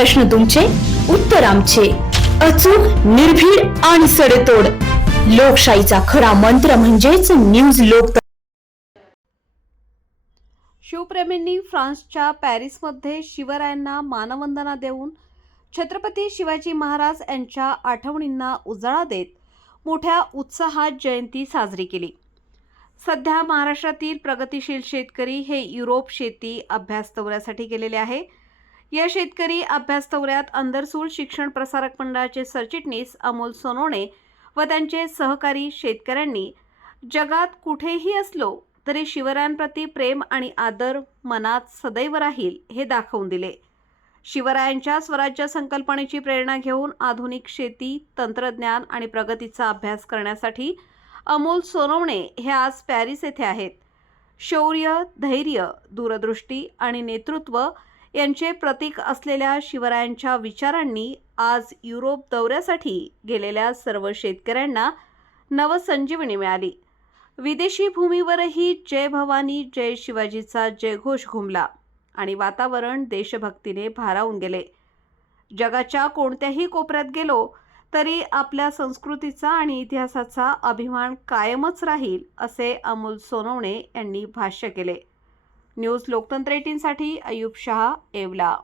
प्रश्न तुमचे, उत्तर आमचे. अचूक, निर्भीड आणि सडेतोड. लोकशाहीचा खरा मंत्र म्हणजेच न्यूज लोक. शिवप्रेमींनी फ्रान्सच्या पॅरिसमध्ये शिवरायांना मानवंदना देऊन छत्रपती शिवाजी महाराज यांच्या आठवणींना उजाळा देत मोठ्या उत्साहात जयंती साजरी केली. सध्या महाराष्ट्रातील प्रगतिशील शेतकरी हे युरोप शेती अभ्यास दौऱ्यासाठी गेलेले आहे. या शेतकरी अभ्यास दौऱ्यात अंदरसूल शिक्षण प्रसारक मंडळाचे सरचिटणीस अमोल सोनवणे व त्यांचे सहकारी शेतकऱ्यांनी जगात कुठेही असलो तरी शिवरायांप्रती प्रेम आणि आदर मनात सदैव राहील हे दाखवून दिले. शिवरायांच्या स्वराज्य संकल्पनेची प्रेरणा घेऊन आधुनिक शेती, तंत्रज्ञान आणि प्रगतीचा अभ्यास करण्यासाठी अमोल सोनवणे हे आज पॅरिस येथे आहेत. शौर्य, धैर्य, दूरदृष्टी आणि नेतृत्व यांचे प्रतीक असलेल्या शिवरायांच्या विचारांनी आज युरोप दौऱ्यासाठी गेलेल्या सर्व शेतकऱ्यांना नवसंजीवनी मिळाली. विदेशी भूमीवरही जय भवानी जय शिवाजीचा जयघोष घुमला आणि वातावरण देशभक्तीने भारावून गेले. जगाच्या कोणत्याही कोपऱ्यात गेलो तरी आपल्या संस्कृतीचा आणि इतिहासाचा अभिमान कायमच राहील असे अमोल सोनवणे यांनी भाष्य केले. न्यूज लोकतंत्र 18 साठी अयूब शहा, येवला.